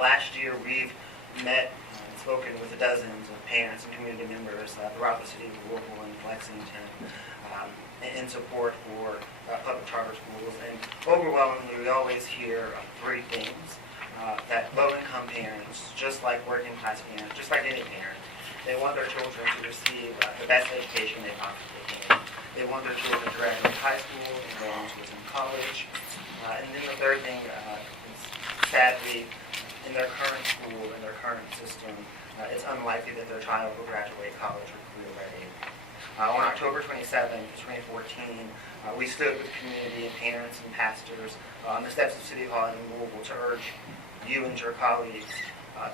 Last year, we've met and spoken with dozens of parents and community members throughout the city of Louisville and Lexington in support for public charter schools. And overwhelmingly, we always hear three things. That low-income parents, just like working-class parents, just like any parent, they want their children to receive the best education they possibly can. They want their children to graduate high school and go on to attend college. And then the third thing is, sadly, in their current school, in their current system, it's unlikely that their child will graduate college or career ready. On October 27, 2014, we stood with community and parents and pastors on the steps of City Hall in Louisville to urge you and your colleagues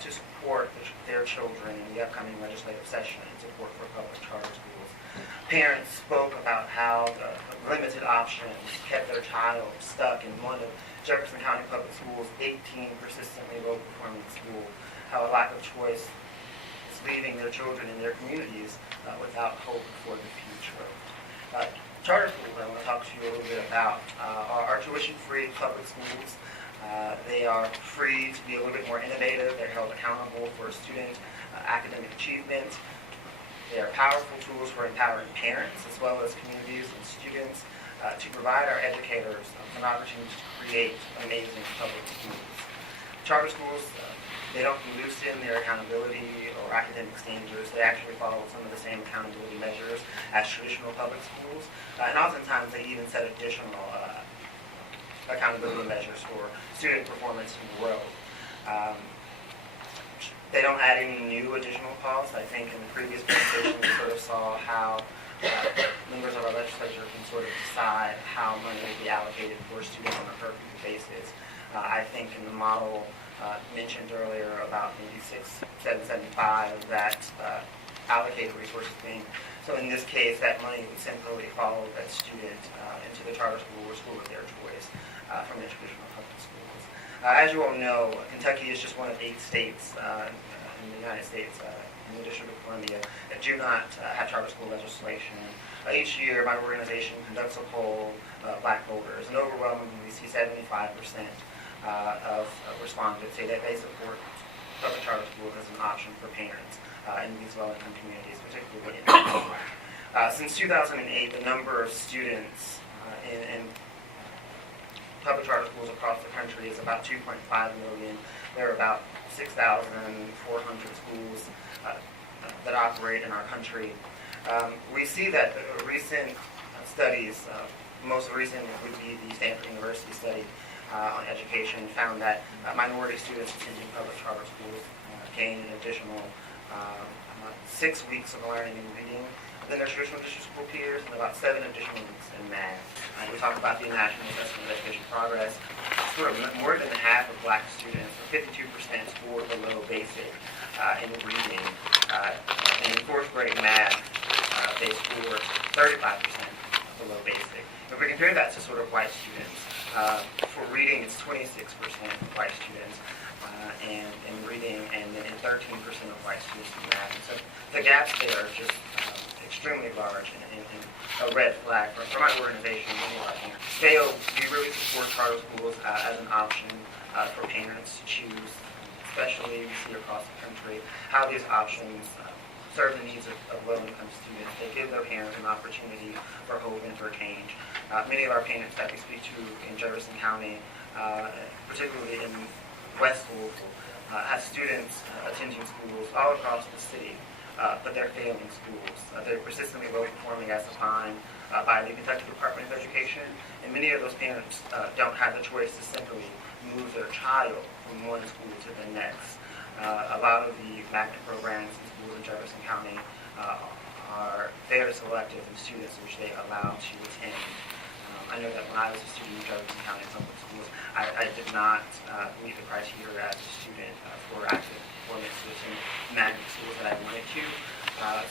to support their children in the upcoming legislative session in support for public charter schools. Parents spoke about how the limited options kept their child stuck in one of Jefferson County Public Schools' 18 persistently low-performing schools, how a lack of choice is leaving their children and their communities without hope for the future. Charter schools, I want to talk to you a little bit about, are tuition-free public schools. They are free to be a little bit more innovative. They're held accountable for student academic achievement. They are powerful tools for empowering parents as well as communities and students to provide our educators an opportunity to create amazing public schools. Charter schools, they don't loosen their accountability or academic standards. They actually follow some of the same accountability measures as traditional public schools. And oftentimes they even set additional accountability measures for student performance and growth. They don't add any new additional costs. I think in the previous presentation we sort of saw how members of our legislature can sort of decide how money will be allocated for students on a per pupil basis. I think in the model mentioned earlier about maybe 775 that allocated resources being. So in this case, that money would simply follow that student into the charter school or school of their choice from the traditional public schools. As you all know, Kentucky is just one of 8 states in the United States, in the District of Columbia, that do not have charter school legislation. Each year, my organization conducts a poll of black voters, and overwhelmingly we see 75% of respondents say that they support public charter schools as an option for parents in these low-income communities, particularly in since 2008, the number of students in public charter schools across the country is about 2.5 million. There are about 6,400 schools that operate in our country. We see that recent studies, most recent would be the Stanford University study on education, found that minority students attending public charter schools gain an additional 6 weeks of learning and reading than their traditional district school peers, and about 7 additional weeks in math. We talked about the National Assessment of Education Progress. Sort of more than half of black students, or 52%, scored below basic in reading. And in 4th grade math, they scored 35% below basic. If we compare that to sort of white students, for reading it's 26% of white students, and in reading, and then 13% of white students in math. And so the gaps there are just extremely large and a red flag for my organization. We really support charter schools as an option for parents to choose, especially we see across the country how these options serve the needs of low-income students. They give their parents an opportunity for hope and for change. Many of our parents that we speak to in Jefferson County, particularly in West Louisville, have students attending schools all across the city, but they're failing schools. They're persistently low-performing as defined by the Kentucky Department of Education, and many of those parents don't have the choice to simply move their child from one school to the next. A lot of the magnet programs in schools in Jefferson County are very selective in students which they allow to attend. I know that when I was a student in Jefferson County public schools, I did not meet the criteria as a student for active performance to attend magnet schools that I wanted to.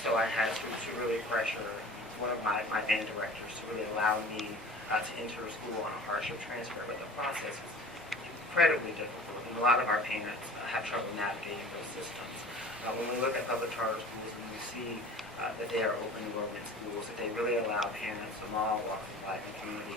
So I had to really pressure one of my band directors to really allow me to enter a school on a hardship transfer, but the process is incredibly difficult, and a lot of our parents have trouble navigating those systems. When we look at public charter schools and we see that they are open enrollment schools, that they really allow parents from all walks of life and community